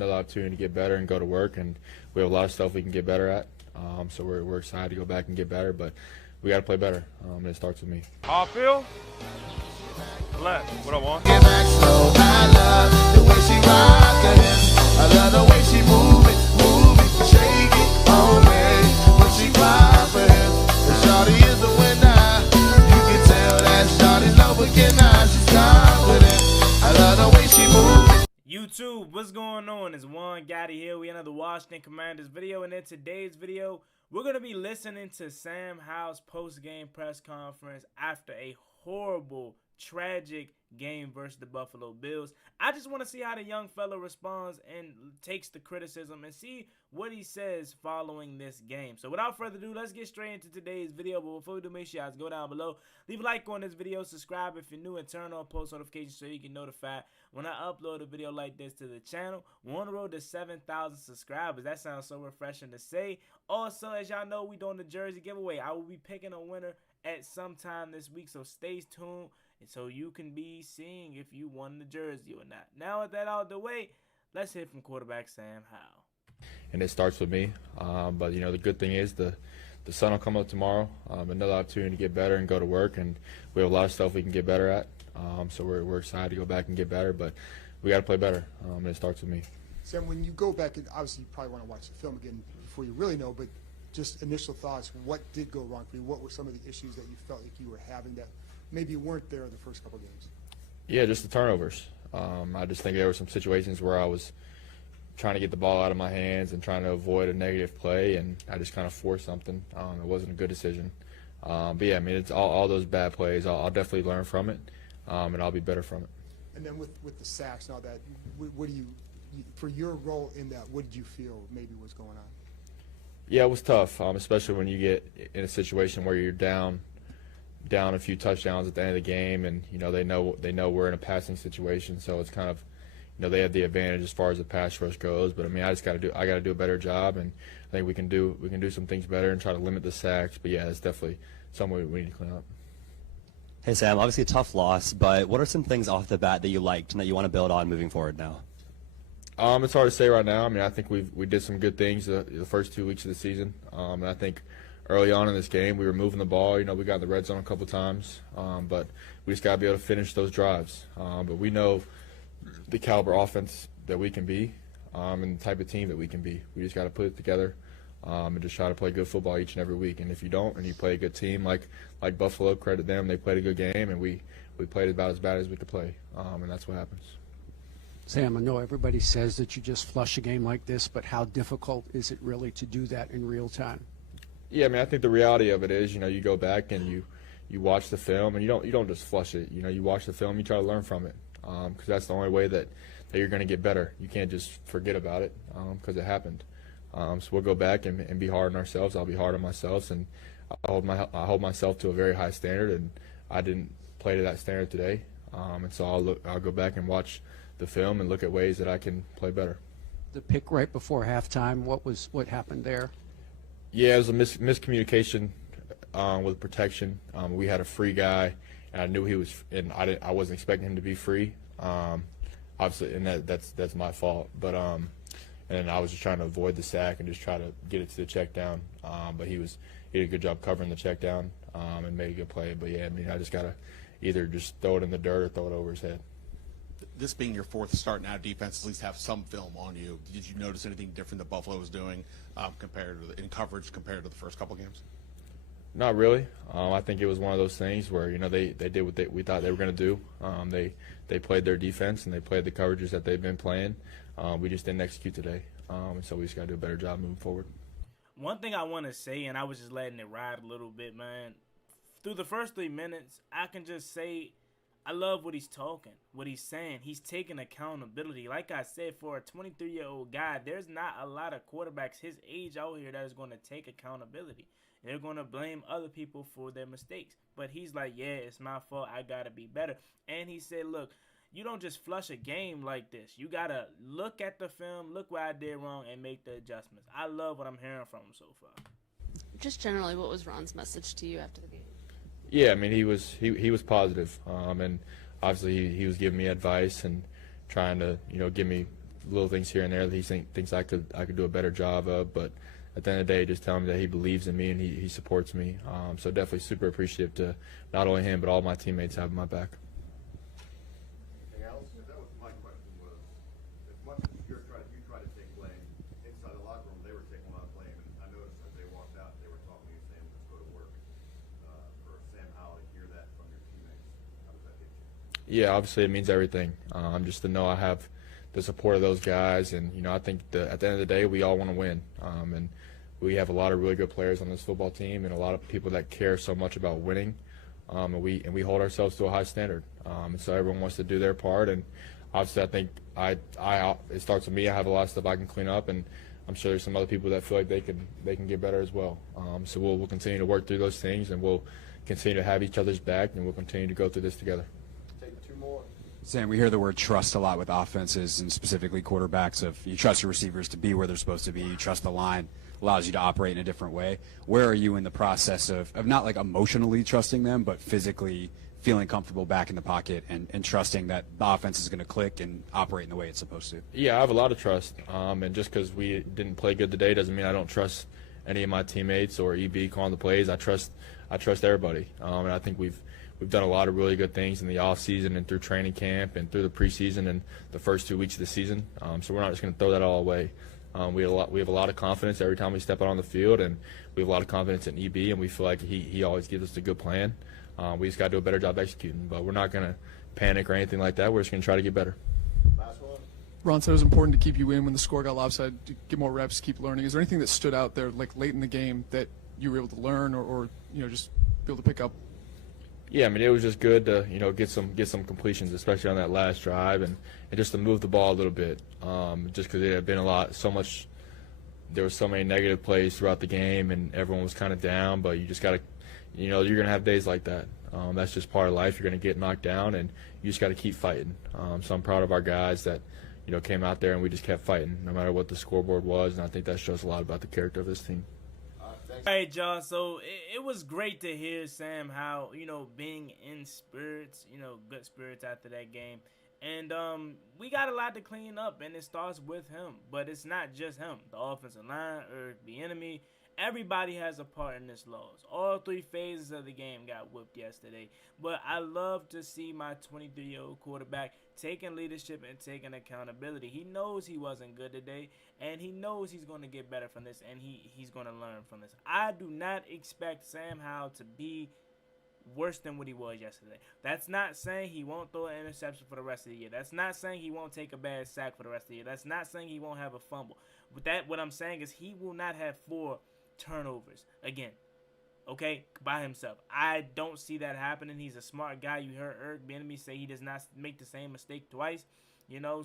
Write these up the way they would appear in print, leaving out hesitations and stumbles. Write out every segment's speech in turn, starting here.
another opportunity to get better and go to work, and we have a lot of stuff we can get better at. So we're excited to go back and get better, but we got to play better, and it starts with me. Howell, left, what I want. Get back slow, I love the way she rockin' it. I love the way she move it, shake it on me. When she clap it, the shawty is the winner. You can tell that shawty's no beginner. She's confident. I love the way she move it. YouTube, what's going on? It's Juan Gotti here. We another Washington Commanders video, and in today's video, we're gonna be listening to Sam Howell's post-game press conference after a horrible, tragic game versus the Buffalo Bills. I just want to see how the young fella responds and takes the criticism and see what he says following this game. So without further ado, let's get straight into today's video. But before we do, make sure you guys go down below, leave a like on this video, subscribe if you're new, and turn on post notifications so you can notify when I upload a video like this to the channel. We're on the road to 7,000 subscribers. That sounds so refreshing to say. Also, as y'all know, we doing the jersey giveaway. I will be picking a winner at some time this week, so stay tuned and so you can be seeing if you won the jersey or not. Now with that out of the way, let's hear from quarterback Sam Howell. And it starts with me, but the good thing is the sun will come up tomorrow, another opportunity to get better and go to work, and we have a lot of stuff we can get better at. So we're excited to go back and get better, but we got to play better, and it starts with me. Sam, when you go back, and obviously you probably want to watch the film again before you really know, but just initial thoughts, what did go wrong for you? What were some of the issues that you felt like you were having that maybe weren't there in the first couple of games? Yeah, just the turnovers. I just think there were some situations where I was trying to get the ball out of my hands and trying to avoid a negative play, and I just kind of forced something. It wasn't a good decision. But yeah, I mean, it's all those bad plays. I'll definitely learn from it, and I'll be better from it. And then with the sacks and all that, what do you for your role in that, what did you feel maybe was going on? Yeah, it was tough, especially when you get in a situation where you're down a few touchdowns at the end of the game, and they know we're in a passing situation, so it's kind of they have the advantage as far as the pass rush goes. But I mean, I got to do a better job, and I think we can do some things better and try to limit the sacks. But yeah, it's definitely something we need to clean up. Hey Sam, obviously a tough loss, but what are some things off the bat that you liked and that you want to build on moving forward now? It's hard to say right now. I mean, I think we did some good things the first 2 weeks of the season, and I think early on in this game we were moving the ball. We got in the red zone a couple times, but we just got to be able to finish those drives. But we know the caliber offense that we can be, and the type of team that we can be. We just got to put it together and just try to play good football each and every week. And if you don't, and you play a good team like Buffalo, credit them, they played a good game, and we played about as bad as we could play, and that's what happens. Sam, I know everybody says that you just flush a game like this, but how difficult is it really to do that in real time? Yeah, I mean, I think the reality of it is, you go back and you watch the film, and you don't just flush it. You watch the film, you try to learn from it, because that's the only way that you're going to get better. You can't just forget about it because it happened. So we'll go back and be hard on ourselves. I'll be hard on myself, and I hold myself to a very high standard, and I didn't play to that standard today. And so I'll go back and watch the film and look at ways that I can play better. The pick right before halftime, what happened there? Yeah, it was a miscommunication with protection. We had a free guy, and I knew he was, and I wasn't expecting him to be free. Obviously, and that's my fault. But and I was just trying to avoid the sack and just try to get it to the check down. But he did a good job covering the check down and made a good play. But yeah, I mean, I just gotta either just throw it in the dirt or throw it over his head. This being your fourth start now, defense at least have some film on you. Did you notice anything different that Buffalo was doing in coverage compared to the first couple games? Not really. I think it was one of those things where they did what we thought they were going to do. They played their defense and they played the coverages that they've been playing. We just didn't execute today, and so we just got to do a better job moving forward. One thing I want to say, and I was just letting it ride a little bit, man. Through the first 3 minutes, I can just say I love what he's talking, what he's saying. He's taking accountability. Like I said, for a 23-year-old guy, there's not a lot of quarterbacks his age out here that is going to take accountability. They're going to blame other people for their mistakes. But he's like, yeah, it's my fault. I got to be better. And he said, look, you don't just flush a game like this. You got to look at the film, look what I did wrong, and make the adjustments. I love what I'm hearing from him so far. Just generally, what was Ron's message to you after the game? Yeah, I mean, he was positive, and obviously he was giving me advice and trying to give me little things here and there that he thinks I could do a better job of. But at the end of the day, just telling me that he believes in me and he supports me. So definitely super appreciative to not only him but all my teammates having my back. Anything else? That was my question. Was as much as you try to take blame inside the locker room, they were taking a lot of blame. And I noticed as they walked out, they were talking to you saying, "Let's go to work." For Sam Howell to hear that from your teammates, how does that hit you? Yeah, obviously it means everything. Just to know I have the support of those guys, and I think at the end of the day, we all want to win, and we have a lot of really good players on this football team, and a lot of people that care so much about winning, and we hold ourselves to a high standard, and so everyone wants to do their part, and obviously I think it starts with me. I have a lot of stuff I can clean up, and I'm sure there's some other people that feel like they can get better as well. So we'll continue to work through those things, and we'll continue to have each other's back, and we'll continue to go through this together. Take 2 more. Sam, we hear the word trust a lot with offenses and specifically quarterbacks. Of you trust your receivers to be where they're supposed to be. You trust the line allows you to operate in a different way. Where are you in the process of not like emotionally trusting them, but physically feeling comfortable back in the pocket and trusting that the offense is going to click and operate in the way it's supposed to? Yeah, I have a lot of trust, and just because we didn't play good today doesn't mean I don't trust any of my teammates or EB calling the plays. I trust everybody, and I think we've done a lot of really good things in the off season and through training camp and through the preseason and the first 2 weeks of the season. So we're not just going to throw that all away. We have a lot of confidence every time we step out on the field, and we have a lot of confidence in EB, and we feel like he always gives us a good plan. We just got to do a better job executing, but we're not going to panic or anything like that. We're just going to try to get better. Last one. Ron said it was important to keep you in when the score got lopsided, to get more reps, keep learning. Is there anything that stood out there, like late in the game, that you were able to learn or just be able to pick up? Yeah, I mean, it was just good to get some completions, especially on that last drive, and just to move the ball a little bit. Just because it had been there were so many negative plays throughout the game, and everyone was kind of down. But you just got to, you're gonna have days like that. That's just part of life. You're gonna get knocked down, and you just got to keep fighting. So I'm proud of our guys that came out there and we just kept fighting, no matter what the scoreboard was. And I think that shows a lot about the character of this team. All right, y'all. So it was great to hear Sam Howell, being in spirits, good spirits after that game. And we got a lot to clean up, and it starts with him. But it's not just him. The offensive line or the enemy, everybody has a part in this loss. All 3 phases of the game got whooped yesterday. But I love to see my 23-year-old quarterback taking leadership and taking accountability. He knows he wasn't good today, and he knows he's going to get better from this, and he's going to learn from this. I do not expect Sam Howell to be worse than what he was yesterday. That's not saying he won't throw an interception for the rest of the year. That's not saying he won't take a bad sack for the rest of the year. That's not saying he won't have a fumble. But what I'm saying is he will not have 4 turnovers again, okay, by himself. I don't see that happening. He's a smart guy. You heard Eric Bieniemy say he does not make the same mistake twice,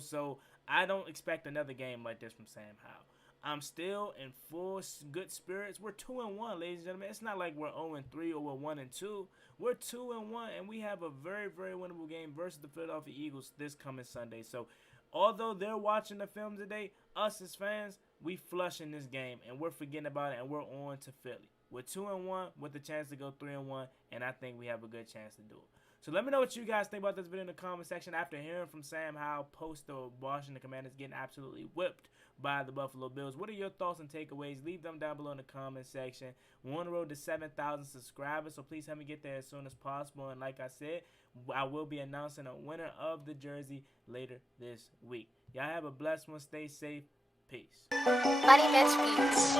so I don't expect another game like this from Sam Howell. I'm still in full good spirits. We're 2-1, ladies and gentlemen. It's not like we're 0-3 or we're 1-2. We're 2-1, and we have a very, very winnable game versus the Philadelphia Eagles this coming Sunday. So although they're watching the film today, us as fans, we flushing this game, and we're forgetting about it, and we're on to Philly. We're 2-1 with the chance to go 3-1, and I think we have a good chance to do it. So let me know what you guys think about this video in the comment section after hearing from Sam Howell post the Washington Commanders getting absolutely whipped by the Buffalo Bills. What are your thoughts and takeaways? Leave them down below in the comment section. We're on the road to 7,000 subscribers, so please help me get there as soon as possible. And like I said, I will be announcing a winner of the jersey later this week. Y'all have a blessed one. Stay safe. Peace. Money Mitch Beats.